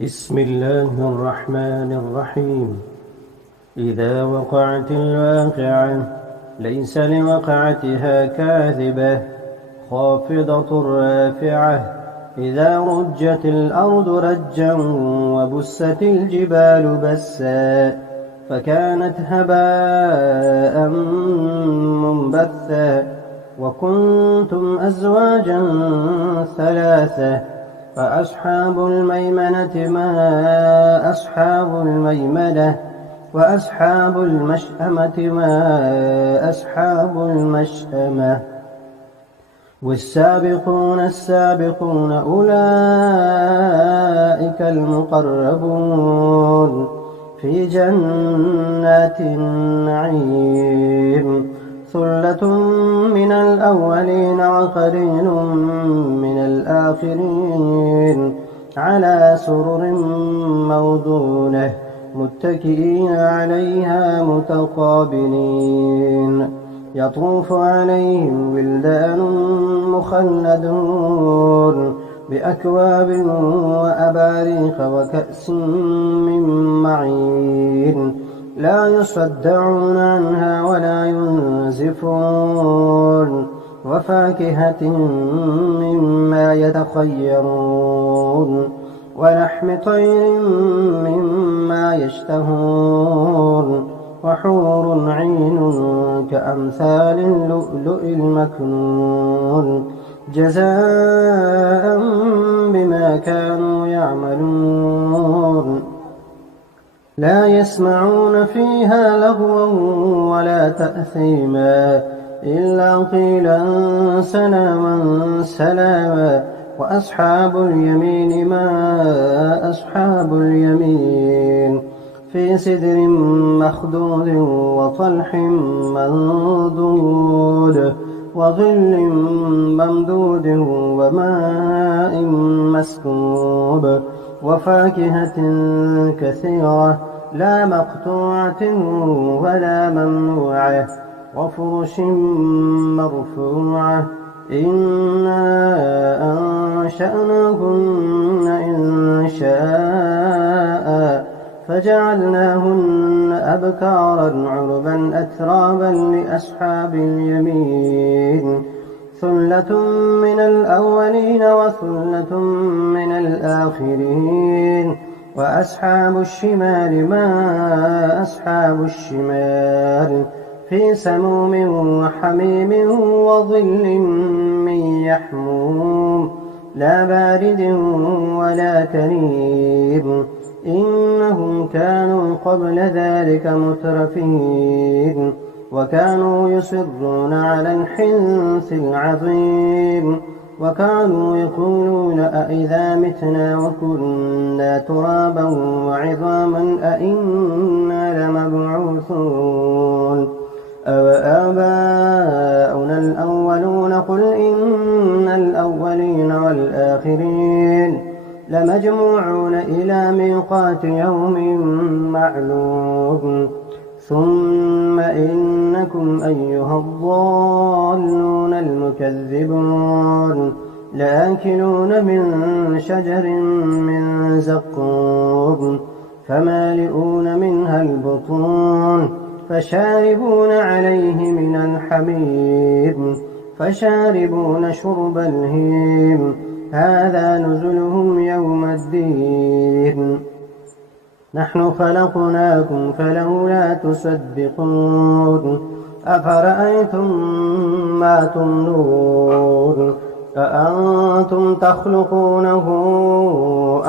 بسم الله الرحمن الرحيم. إذا وقعت الواقعة ليس لوقعتها كاذبة خافضة رافعة. إذا رجت الأرض رجا وبست الجبال بسا فكانت هباء منبثا وكنتم أزواجا ثلاثة فأصحاب الميمنة ما أصحاب الميمنة وأصحاب المشأمة ما أصحاب المشأمة. والسابقون السابقون أولئك المقربون في جنات النعيم. ثلة من الأولين وقليل من الآخرين على سرر موضونة متكئين عليها متقابلين. يطوف عليهم ولدان مخلدون بأكواب وأباريق وكأس من معين لا يصدعون عنها ولا ينزفون. وفاكهة مما يتخيرون ولحم طير مما يشتهون وحور عين كأمثال اللؤلؤ المكنون جزاء بما كانوا يعملون. لا يسمعون فيها لغوا ولا تأثيما إلا قيلا سلاما سلاما. وأصحاب اليمين ما أصحاب اليمين في سدر مخضود وطلح منضود وظل ممدود وماء مسكوب وفاكهة كثيرة لا مقطوعة ولا ممنوعة وفرش مرفوعة. إنا أنشأناهن إنشاء فجعلناهن أبكارا عربا أترابا لأصحاب اليمين. ثلة من الأولين وثلة من الآخرين. وأصحاب الشمال ما أصحاب الشمال في سموم وحميم وظل من يحموم لا بارد ولا كريم. إنهم كانوا قبل ذلك مترفين وكانوا يصرون على الحنث العظيم وكانوا يقولون أئذا متنا وكنا ترابا وعظاما أئنا لمبعوثون أوآباؤنا الأولون قل إن الأولين والآخرين لمجموعون إلى ميقات يوم معلوم. ثم إنكم أيها الضالون المكذبون لآكلون من شجر من زقوم فمالئون منها البطون فشاربون عليه من الحميم فشاربون شرب الهيم هذا نزلهم يوم الدين. نحن خلقناكم فلولا تصدقون. أفرأيتم ما تمنون أأنتم تخلقونه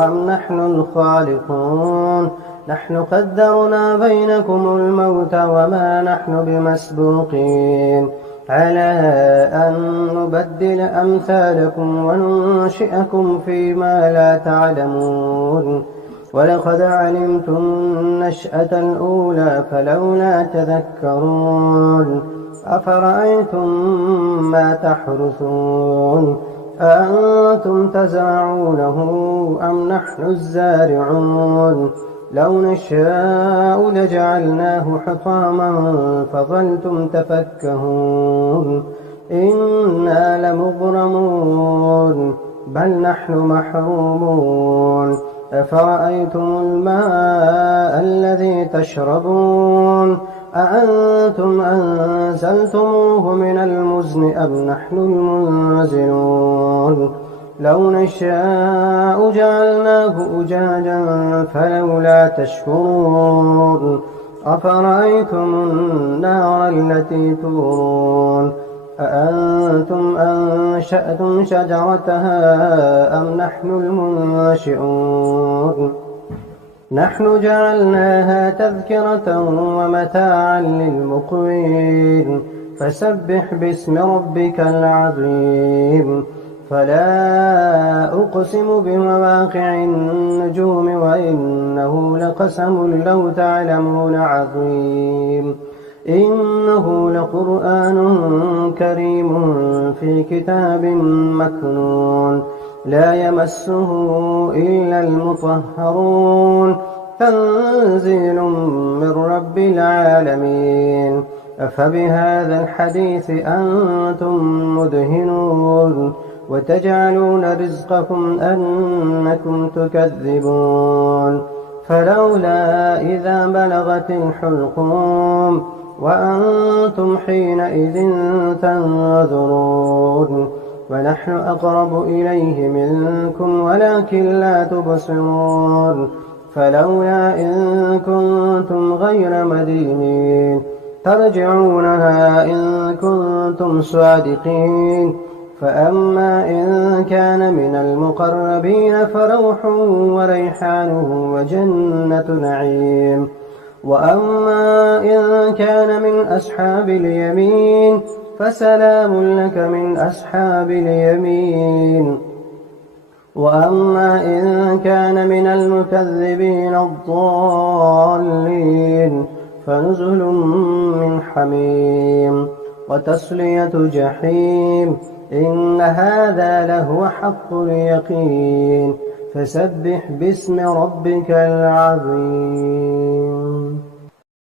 أم نحن الخالقون. نحن قدرنا بينكم الموت وما نحن بمسبوقين على أن نبدل أمثالكم وننشئكم فيما لا تعلمون. ولقد علمتم النشأة الأولى فلولا تذكرون. أفرأيتم ما تحرثون أأنتم تزرعونه أم نحن الزارعون. لو نشاء لجعلناه حطاما فظلتم تفكهون. إنا لمغرمون بل نحن محرومون أفرأيتم الماء الذي تشربون أأنتم أنزلتموه من المزن أم نحن المنزلون لو نشاء جعلناه أجاجا فلولا تشكرون أفرأيتم النار التي تورون أأنتم أنشأتم شجرتها أم نحن المنشئون نحن جعلناها تذكرة ومتاعا للمقوين فسبح باسم ربك العظيم فلا أقسم بمواقع النجوم وإنه لقسم لو تعلمون عظيم إنه لقرآن كريم في كتاب مكنون لا يمسه إلا المطهرون تنزيل من رب العالمين أفبهذا الحديث أنتم مدهنون وتجعلون رزقكم أنكم تكذبون فلولا إذا بلغت الحلقوم وأنتم حينئذ تنظرون ونحن أقرب إليه منكم ولكن لا تبصرون فلولا إن كنتم غير مدينين ترجعونها إن كنتم صادقين فأما إن كان من المقربين فروح وريحان وجنة نعيم وأما إن كان من أصحاب اليمين فسلام لك من أصحاب اليمين وأما إن كان من المكذبين الضالين فنزل من حميم وتصلية جحيم إن هذا لهو حق اليقين فسبح باسم ربك العظيم